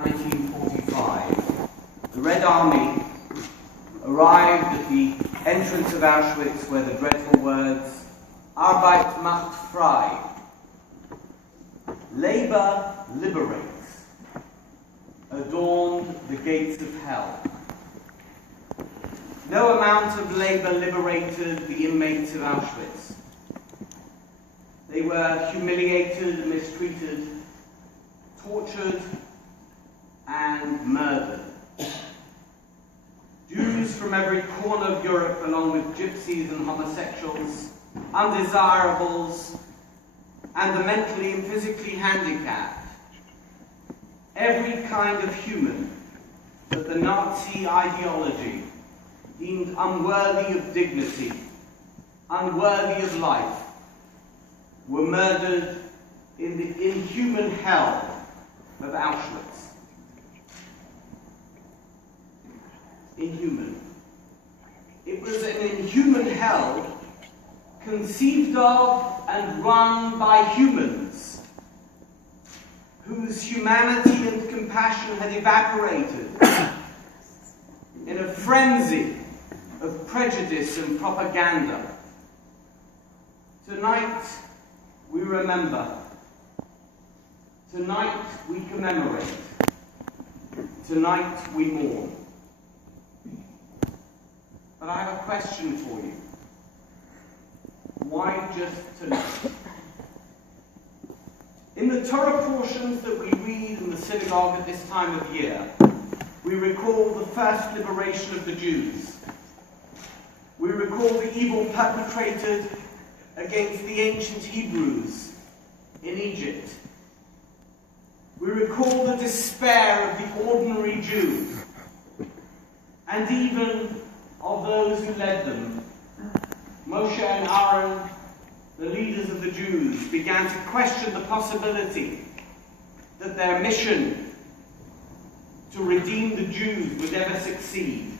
1945, the Red Army arrived at the entrance of Auschwitz where the dreadful words Arbeit macht frei, labor liberates, adorned the gates of hell. No amount of labor liberated the inmates of Auschwitz. They were humiliated, mistreated, tortured, and murdered. Jews from every corner of Europe, along with gypsies and homosexuals, undesirables, and the mentally and physically handicapped, every kind of human that the Nazi ideology deemed unworthy of dignity, unworthy of life, were murdered in the inhuman hell of Auschwitz. Inhuman. It was an inhuman hell conceived of and run by humans whose humanity and compassion had evaporated in a frenzy of prejudice and propaganda. Tonight we remember. Tonight we commemorate. Tonight we mourn. But I have a question for you. Why just tonight? In the Torah portions that we read in the synagogue at this time of year, we recall the first liberation of the Jews. We recall the evil perpetrated against the ancient Hebrews in Egypt. We recall the despair of the ordinary Jew, and even of those who led them. Moshe and Aaron, the leaders of the Jews, began to question the possibility that their mission to redeem the Jews would ever succeed.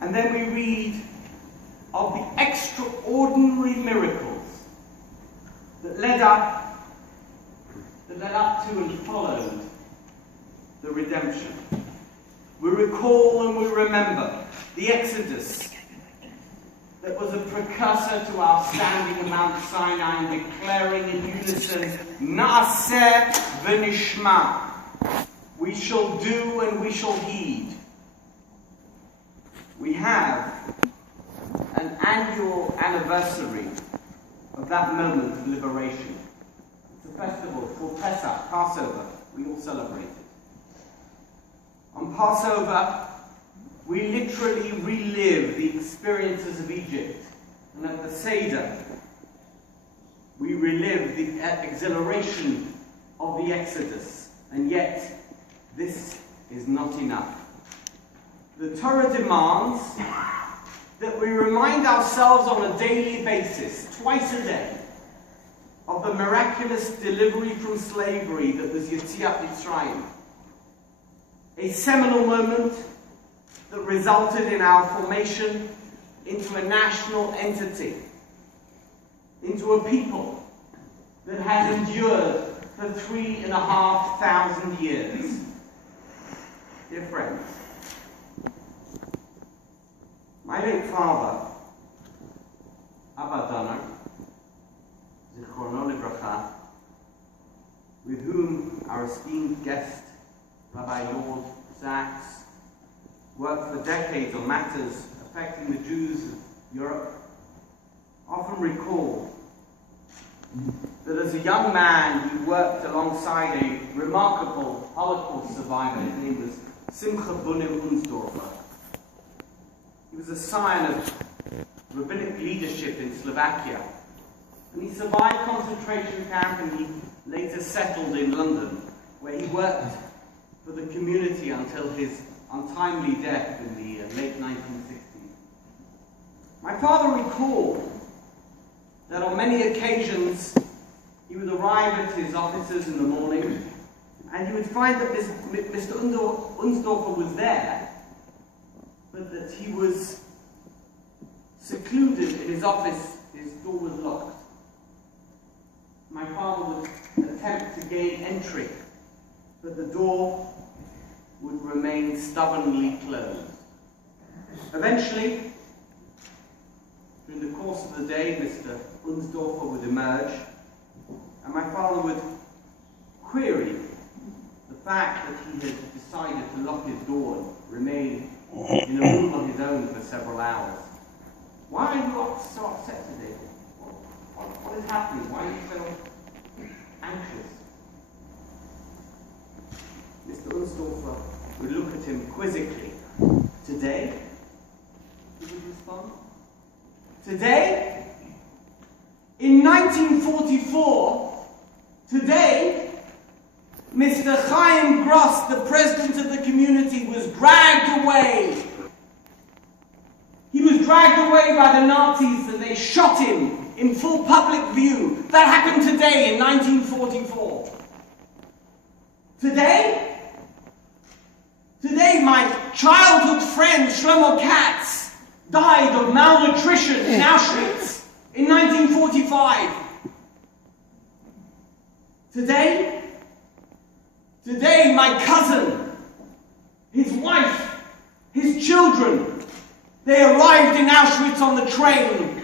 And then we read of the extraordinary miracles that led up to and followed the redemption. We recall and we remember the Exodus that was a precursor to our standing at Mount Sinai and declaring in unison, Na'aseh v'nishma. We shall do and we shall heed. We have an annual anniversary of that moment of liberation. It's a festival called Pesach, Passover. We all celebrate it. On Passover, we literally relive the experiences of Egypt. And at the Seder, we relive the exhilaration of the Exodus. And yet, this is not enough. The Torah demands that we remind ourselves on a daily basis, twice a day, of the miraculous delivery from slavery that was Yetziat Mitzrayim. A seminal moment that resulted in our formation into a national entity, into a people that has endured for 3,500 years. Dear friends, my late father, Abba Dunner, Zichrono Livracha, with whom our esteemed guest, Rabbi Lord Sachs, worked for decades on matters affecting the Jews of Europe, often recalled that as a young man he worked alongside a remarkable Holocaust survivor. His name was Simcha Bunim Unsdorfer. He was a scion of rabbinic leadership in Slovakia, and he survived concentration camp and he later settled in London, where he worked for the community until his untimely death in the late 1960s. My father recalled that on many occasions he would arrive at his offices in the morning and he would find that Mr. Unsdorfer was there, but that he was secluded in his office, his door was locked. My father would attempt to gain entry, but the door would remain stubbornly closed. Eventually, during the course of the day, Mr. Unsdorfer would emerge, and my father would query the fact that he had decided to lock his door and remain in a room on his own for several hours. Why are you so upset today? What is happening? Why are you so anxious? Mr. Unsdorfer would look at him quizzically. Today? He would respond. Today? In 1944, today, Mr. Chaim Gross, the president of the community, was dragged away. He was dragged away by the Nazis and they shot him in full public view. That happened today in 1944. Today? Today, my childhood friend Shlomo Katz died of malnutrition in Auschwitz in 1945. Today, my cousin, his wife, his children, they arrived in Auschwitz on the train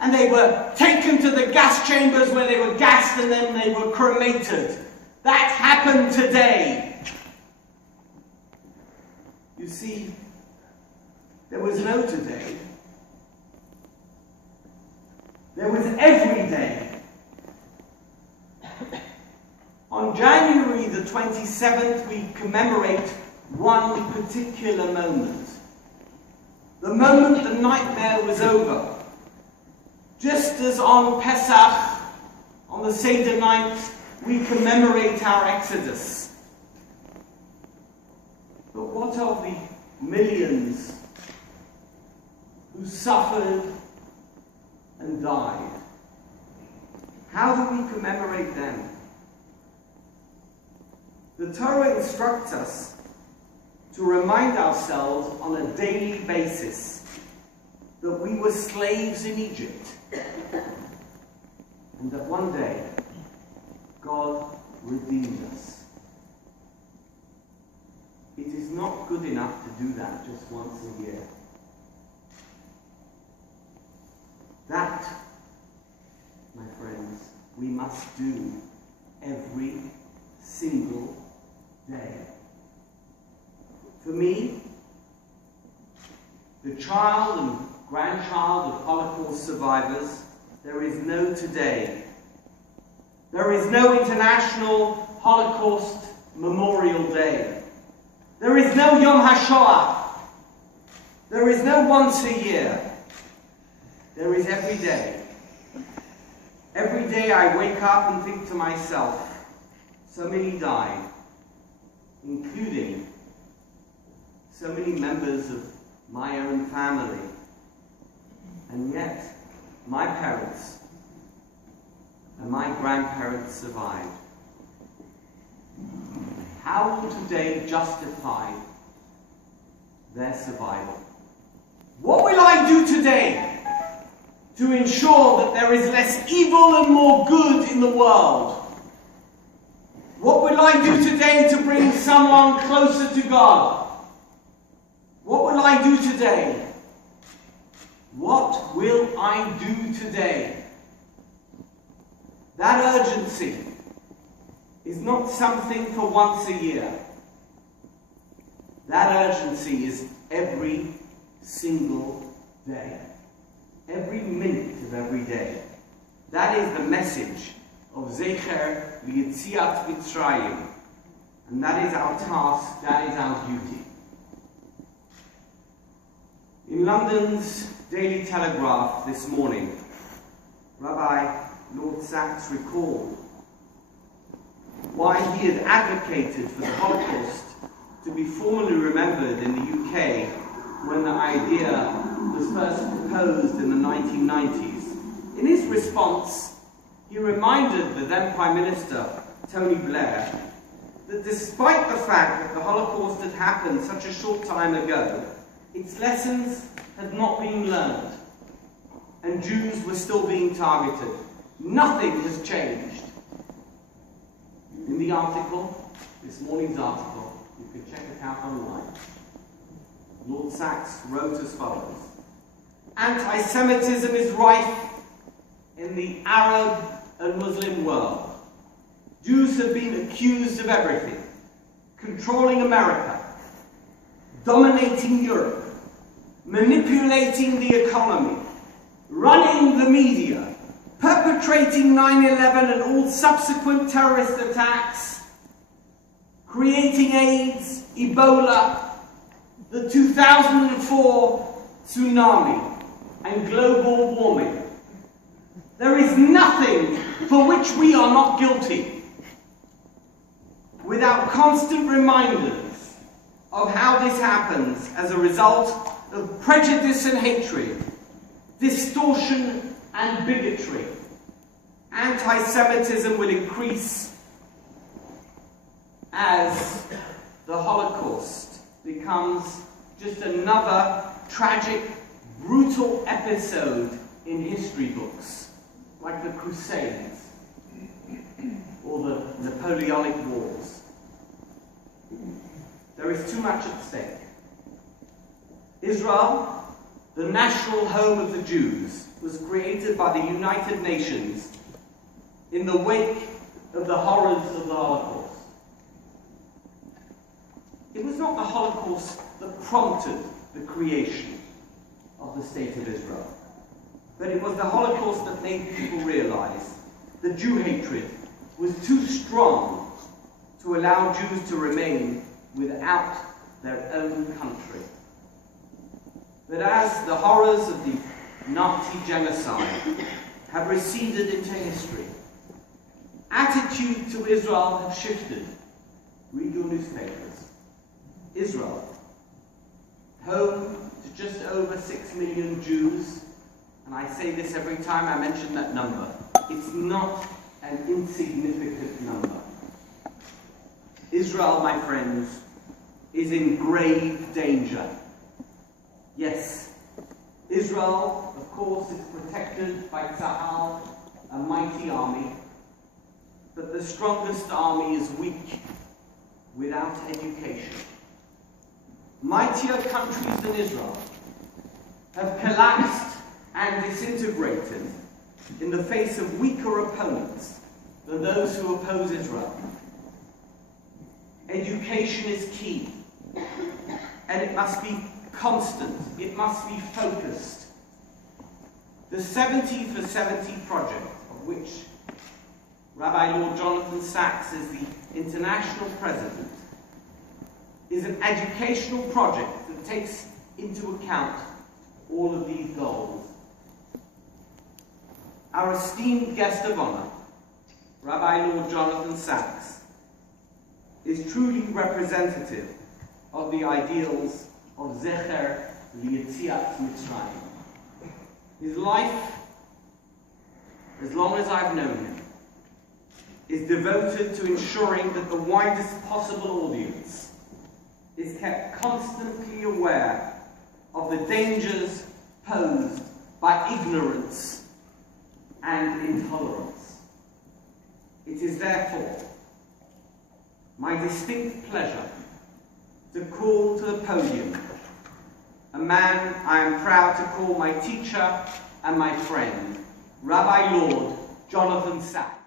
and they were taken to the gas chambers where they were gassed and then they were cremated. That happened today. You see, there was no today. There was every day. On January the 27th, we commemorate one particular moment. The moment the nightmare was over. Just as on Pesach, on the Seder night, we commemorate our Exodus. But what of the millions who suffered and died? How do we commemorate them? The Torah instructs us to remind ourselves on a daily basis that we were slaves in Egypt and that one day God redeemed us. It is not good enough to do that just once a year. That, my friends, we must do every single day. For me, the child and grandchild of Holocaust survivors, there is no today. There is no International Holocaust Memorial Day. There is no Yom HaShoah. There is no once a year. There is every day. Every day I wake up and think to myself, so many died, including so many members of my own family. And yet, my parents and my grandparents survived. How will today justify their survival? What will I do today to ensure that there is less evil and more good in the world? What will I do today to bring someone closer to God? What will I do today? What will I do today? That urgency is not something for once a year. That urgency is every single day. Every minute of every day. That is the message of Zecher V'Yetziat Mitzrayim. And that is our task, that is our duty. In London's Daily Telegraph this morning, Rabbi Lord Sachs recalled why he had advocated for the Holocaust to be formally remembered in the UK when the idea was first proposed in the 1990s. In his response, he reminded the then Prime Minister, Tony Blair, that despite the fact that the Holocaust had happened such a short time ago, its lessons had not been learned, and Jews were still being targeted. Nothing has changed. the article, this morning's article, you can check it out online. Lord Sachs wrote as follows: "Anti-Semitism is rife in the Arab and Muslim world. Jews have been accused of everything: controlling America, dominating Europe, manipulating the economy, running the media, perpetrating 9/11 and all subsequent terrorist attacks, creating AIDS, Ebola, the 2004 tsunami, and global warming. There is nothing for which we are not guilty. Without constant reminders of how this happens as a result of prejudice and hatred, distortion and bigotry, anti-Semitism will increase as the Holocaust becomes just another tragic, brutal episode in history books, like the Crusades or the Napoleonic Wars. There is too much at stake. Israel, the national home of the Jews, was created by the United Nations in the wake of the horrors of the Holocaust. It was not the Holocaust that prompted the creation of the State of Israel, but it was the Holocaust that made people realize that Jew hatred was too strong to allow Jews to remain without their own country. But as the horrors of the Nazi genocide have receded into history, attitudes to Israel have shifted. Read your newspapers. Israel, home to just over 6 million Jews, and I say this every time I mention that number, it's not an insignificant number. Israel, my friends, is in grave danger. Yes, Israel, of course, is protected by Tzahal, a mighty army, but the strongest army is weak without education. Mightier countries than Israel have collapsed and disintegrated in the face of weaker opponents than those who oppose Israel. Education is key, and it must be constant, it must be focused. The 70 for 70 project, of which Rabbi Lord Jonathan Sachs is the international president, is an educational project that takes into account all of these goals. Our esteemed guest of honor, Rabbi Lord Jonathan Sachs, is truly representative of the ideals of Zecher L'Yetziat Mitzrayim. His life, as long as I've known him, is devoted to ensuring that the widest possible audience is kept constantly aware of the dangers posed by ignorance and intolerance. It is therefore my distinct pleasure to call to the podium a man I am proud to call my teacher and my friend, Rabbi Lord Jonathan Sachs.